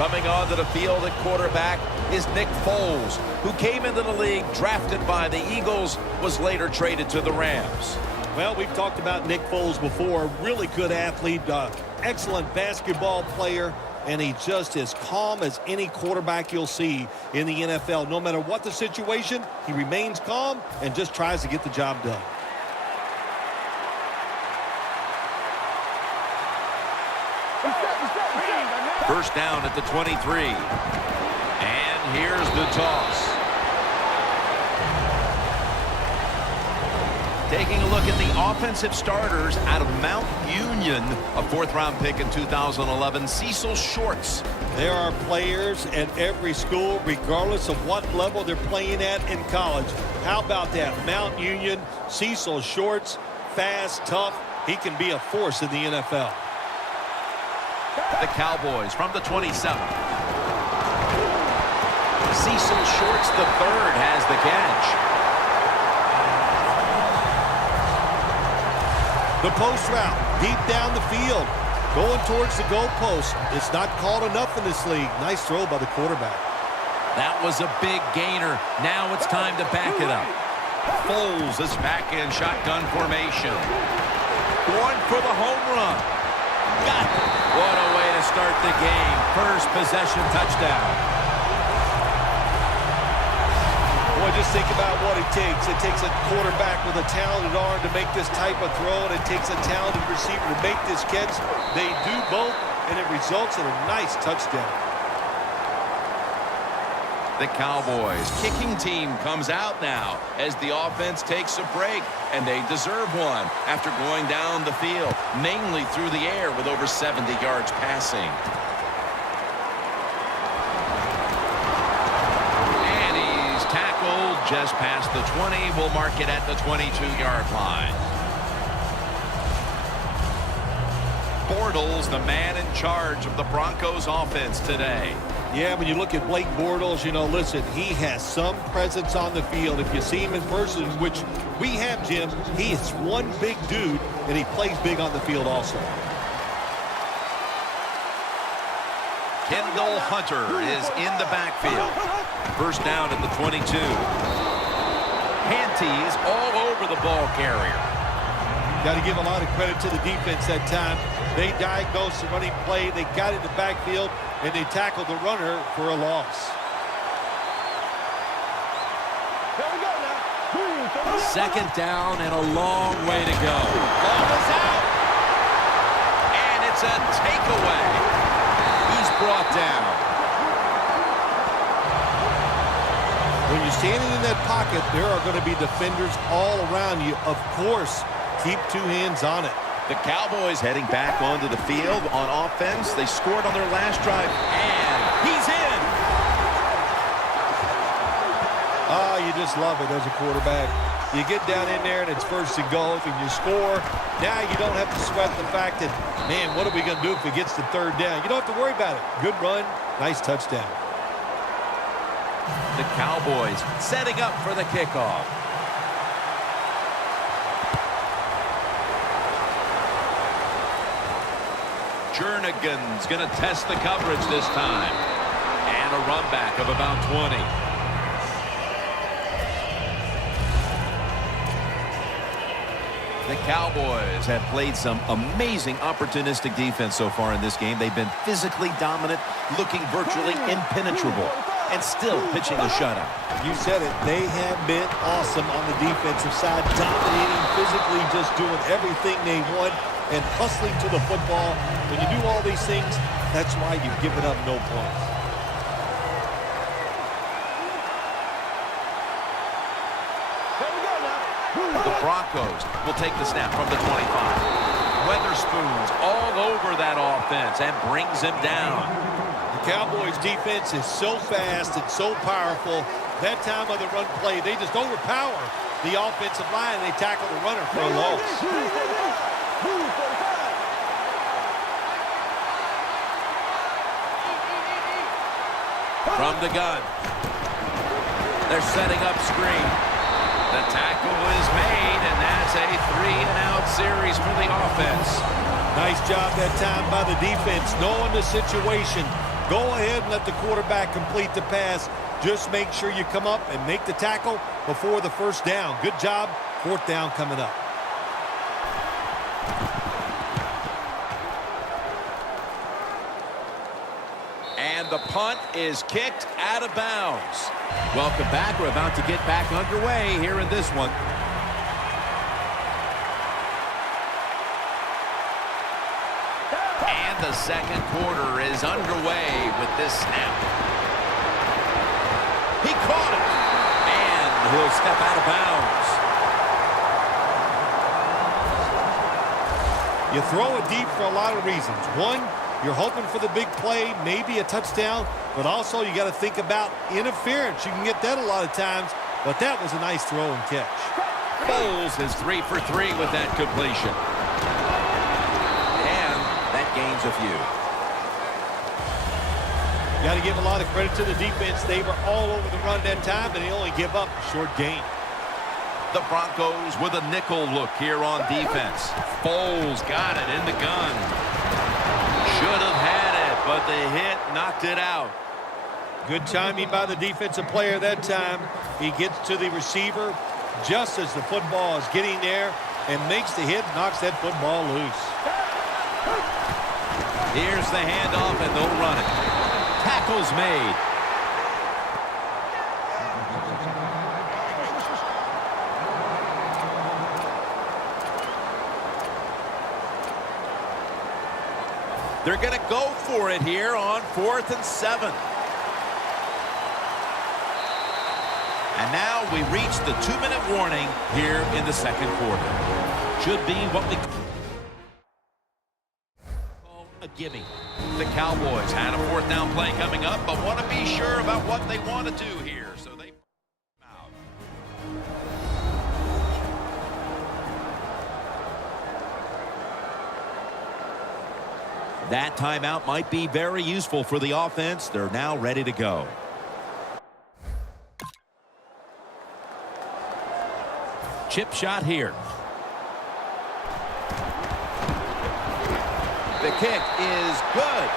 Coming onto the field at quarterback is Nick Foles, who came into the league drafted by the Eagles, was later traded to the Rams. Well, we've talked about Nick Foles before. Really good athlete, excellent basketball player, and he's just as calm as any quarterback you'll see in the NFL. No matter what the situation, he remains calm and just tries to get the job done. First down at the 23. And here's the toss. Taking a look at the offensive starters out of Mount Union, a fourth-round pick in 2011, Cecil Shorts. There are players at every school, regardless of what level they're playing at in college. How about that? Mount Union, Cecil Shorts, fast, tough. He can be a force in the NFL. The Cowboys from the 27. Cecil Shorts, the third, has the catch. The post route, deep down the field, going towards the goalpost. It's not called enough in this league. Nice throw by the quarterback. That was a big gainer. Now it's time to back it up. Foles is back in shotgun formation. Going for the home run. Got it. What a way to start the game. First possession touchdown. Boy, just think about what it takes. It takes a quarterback with a talented arm to make this type of throw, and it takes a talented receiver to make this catch. They do both, and it results in a nice touchdown. The Cowboys kicking team comes out now as the offense takes a break, and they deserve one after going down the field, mainly through the air with over 70 yards passing. And he's tackled just past the 20. We'll mark it at the 22-yard line. Bortles, the man in charge of the Broncos offense today. Yeah, when you look at Blake Bortles, you know, listen, he has some presence on the field. If you see him in person, which we have, Jim, he is one big dude, and he plays big on the field also. Kendall Hunter is in the backfield. First down at the 22. Hanties all over the ball carrier. Got to give a lot of credit to the defense that time. They diagnosed the running play. They got in the backfield, and they tackled the runner for a loss. Second down and a long way to go. Ball is out. And it's a takeaway. He's brought down. When you're standing in that pocket, there are going to be defenders all around you. Of course, keep two hands on it. The Cowboys heading back onto the field on offense. They scored on their last drive, and he's in. Ah, you just love it as a quarterback. You get down in there, and it's first and goal, and you score. Now you don't have to sweat the fact that, man, what are we going to do if it gets to third down? You don't have to worry about it. Good run, nice touchdown. The Cowboys setting up for the kickoff. Jernigan's going to test the coverage this time. And a run back of about 20. The Cowboys have played some amazing opportunistic defense so far in this game. They've been physically dominant, looking virtually impenetrable, and still pitching a shutout. You said it. They have been awesome on the defensive side, dominating physically, just doing everything they want and hustling to the football. When you do all these things, that's why you've given up no points. The Broncos will take the snap from the 25. Weatherspoon's all over that offense and brings him down. The Cowboys defense is so fast and so powerful. That time of the run play, they just overpower the offensive line, and they tackle the runner for a loss. From the gun. They're setting up screen. The tackle is made, and that's a 3-and-out series for the offense. Nice job that time by the defense, knowing the situation. Go ahead and let the quarterback complete the pass. Just make sure you come up and make the tackle before the first down. Good job. Fourth down coming up. And the punt is kicked out of bounds. Welcome back. We're about to get back underway here in this one. And the second quarter is underway with this snap. He caught it. And he'll step out of bounds. You throw it deep for a lot of reasons. One, you're hoping for the big play, maybe a touchdown, but also you got to think about interference. You can get that a lot of times, but that was a nice throw and catch. Foles is 3 for 3 with that completion. And that gains a few. You got to give a lot of credit to the defense. They were all over the run that time, and they only give up a short gain. The Broncos with a nickel look here on defense. Foles got it in the gun. Should have had it, but the hit knocked it out. Good timing by the defensive player that time. He gets to the receiver just as the football is getting there and makes the hit, knocks that football loose. Here's the handoff, and they'll run it. Tackle's made. They're going to go for it here on 4th and 7. And now we reach the 2-minute warning here in the second quarter. Should be what we call a gimme. The Cowboys had a 4th down play coming up, but want to be sure about what they want to do here. So they out. That timeout might be very useful for the offense. They're now ready to go. Chip shot here. The kick is good.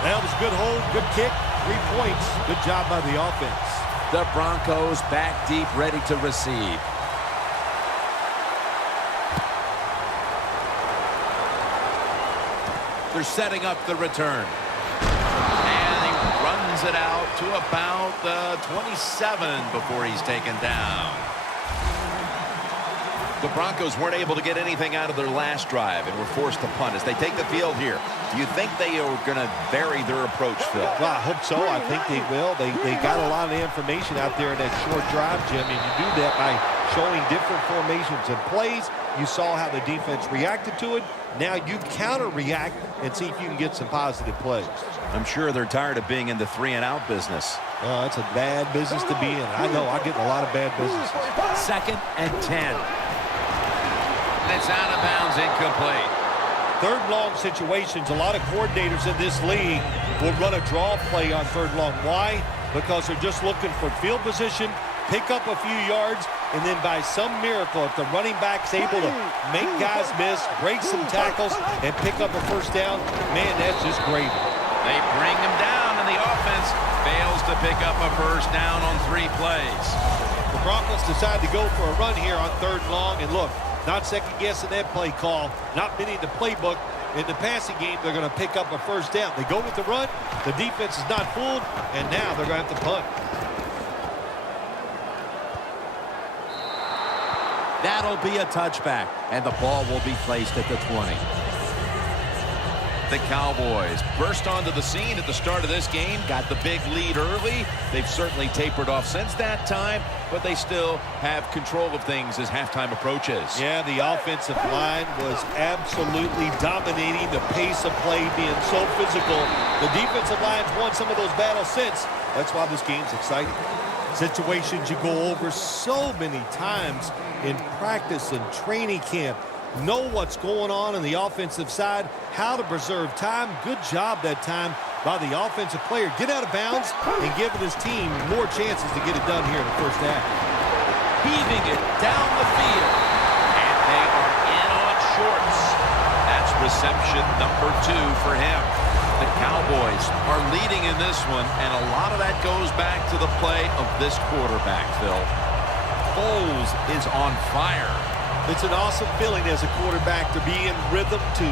That was a good hold, good kick, 3 points. Good job by the offense. The Broncos back deep, ready to receive. They're setting up the return. And he runs it out to about the 27 before he's taken down. The Broncos weren't able to get anything out of their last drive and were forced to punt as they take the field here. Do you think they are going to vary their approach, Phil? Well, I hope so. I think they will. They got a lot of information out there in that short drive, Jim, and you do that by showing different formations and plays. You saw how the defense reacted to it. Now you counter-react and see if you can get some positive plays. I'm sure they're tired of being in the 3-and-out business. Oh, that's a bad business to be in. I know. I get in a lot of bad businesses. 2nd and 10. It's out of bounds, incomplete. Third long situations, a lot of coordinators in this league will run a draw play on third long. Why? Because they're just looking for field position, pick up a few yards, and then by some miracle, if the running back's able to make guys miss, break some tackles, and pick up a first down, man, that's just gravy. They bring him down, and the offense fails to pick up a first down on 3 plays. The Broncos decide to go for a run here on third and long, and look, not second-guessing that play call, not bending the playbook. In the passing game, they're going to pick up a first down. They go with the run, the defense is not fooled, and now they're going to have to punt. That'll be a touchback, and the ball will be placed at the 20. The Cowboys burst onto the scene at the start of this game, got the big lead early. They've certainly tapered off since that time, but they still have control of things as halftime approaches. Yeah, the offensive line was absolutely dominating the pace of play, being so physical. The defensive line's won some of those battles since. That's why this game's exciting. Situations you go over so many times in practice and training camp. Know what's going on the offensive side, how to preserve time. Good job that time by the offensive player. Get out of bounds and giving his team more chances to get it done here in the first half. Heaving it down the field. And they are in on shorts. That's reception number 2 for him. The Cowboys are leading in this one, and a lot of that goes back to the play of this quarterback, Phil. Foles is on fire. It's an awesome feeling as a quarterback to be in rhythm, to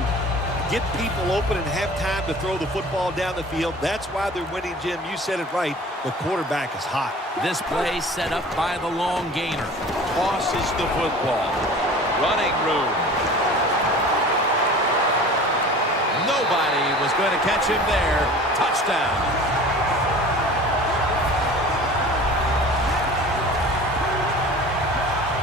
get people open and have time to throw the football down the field. That's why they're winning, Jim. You said it right. The quarterback is hot. This play set up by the long gainer. Tosses the football. Running room. Nobody was going to catch him there. Touchdown.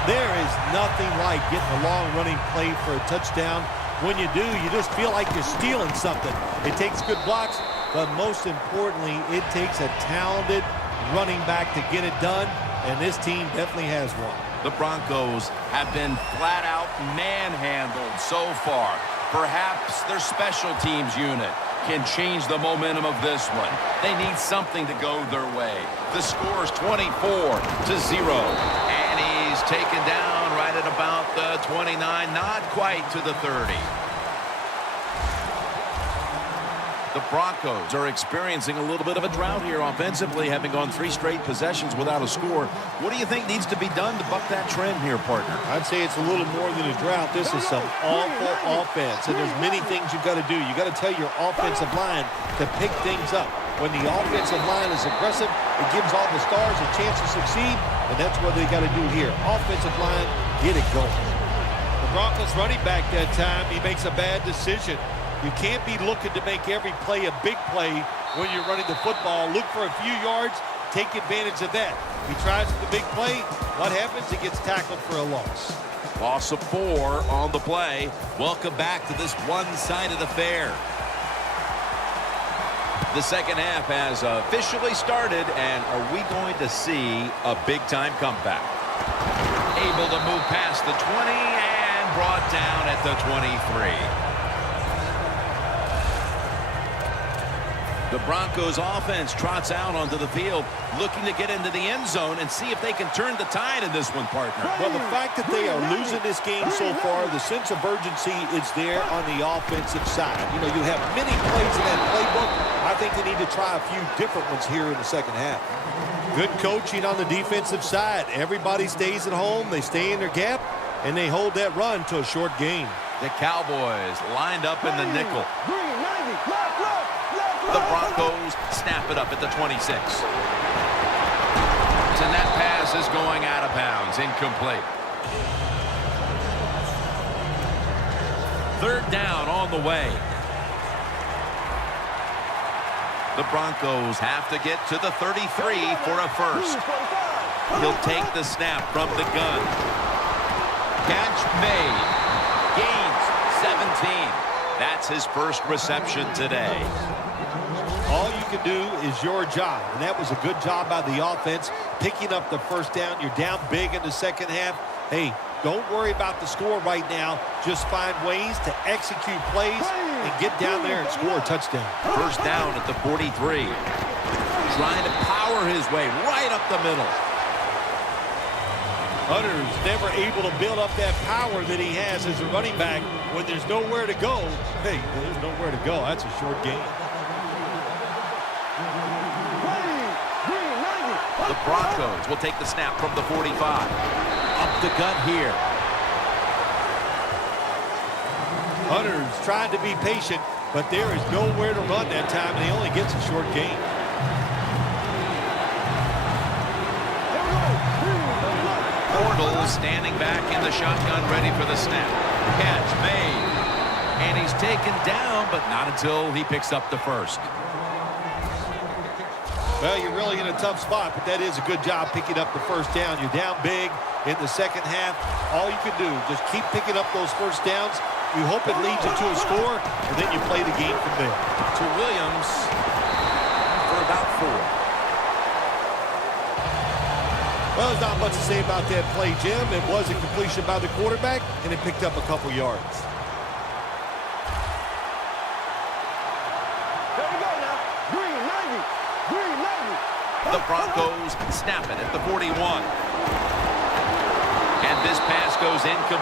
There is nothing like getting a long running play for a touchdown. When you do, you just feel like you're stealing something. It takes good blocks, but most importantly, it takes a talented running back to get it done, and this team definitely has one. The Broncos have been flat out manhandled so far. Perhaps their special teams unit can change the momentum of this one. They need something to go their way. The score is 24-0, and he's taken down right at about the 29, not quite to the 30. The Broncos are experiencing a little bit of a drought here offensively, having gone 3 straight possessions without a score. What do you think needs to be done to buck that trend here, partner? I'd say it's a little more than a drought. This is some awful offense, and there's many things you've got to do. You've got to tell your offensive line to pick things up. When the offensive line is aggressive, it gives all the stars a chance to succeed, and that's what they got to do here. Offensive line, get it going. The Broncos running back that time, he makes a bad decision. You can't be looking to make every play a big play when you're running the football. Look for a few yards, take advantage of that. He tries for the big play. What happens? He gets tackled for a loss. Loss of 4 on the play. Welcome back to this one-sided affair. The second half has officially started, and are we going to see a big-time comeback? Able to move past the 20 and brought down at the 23. The Broncos offense trots out onto the field, looking to get into the end zone and see if they can turn the tide in this one, partner. Well, the fact that they are losing this game so far, the sense of urgency is there on the offensive side. You know, you have many plays in that playbook. I think they need to try a few different ones here in the second half. Good coaching on the defensive side. Everybody stays at home. They stay in their gap, and they hold that run to a short gain. The Cowboys lined up in the nickel. The Broncos snap it up at the 26. And that pass is going out of bounds, incomplete. Third down on the way. The Broncos have to get to the 33 for a first. He'll take the snap from the gun. Catch made. Gains 17. That's his first reception today. All you can do is your job, and that was a good job by the offense, picking up the first down. You're down big in the second half. Hey, don't worry about the score right now. Just find ways to execute plays and get down there and score a touchdown. First down at the 43. Trying to power his way right up the middle. Hunter's never able to build up that power that he has as a running back. When there's nowhere to go, hey, there's nowhere to go. That's a short game. The Broncos will take the snap from the 45. Up the gut here. Hunter's trying to be patient, but there is nowhere to run that time, and he only gets a short gain. Bortles standing back in the shotgun, ready for the snap. Catch made. And he's taken down, but not until he picks up the first. Well, you're really in a tough spot, but that is a good job picking up the first down. You're down big in the second half. All you can do, just keep picking up those first downs. You hope it leads you to a score, and then you play the game from there. To Williams for about 4. Well, there's not much to say about that play, Jim. It was a completion by the quarterback, and it picked up a couple yards. The Broncos snap it at the 41. And this pass goes incomplete.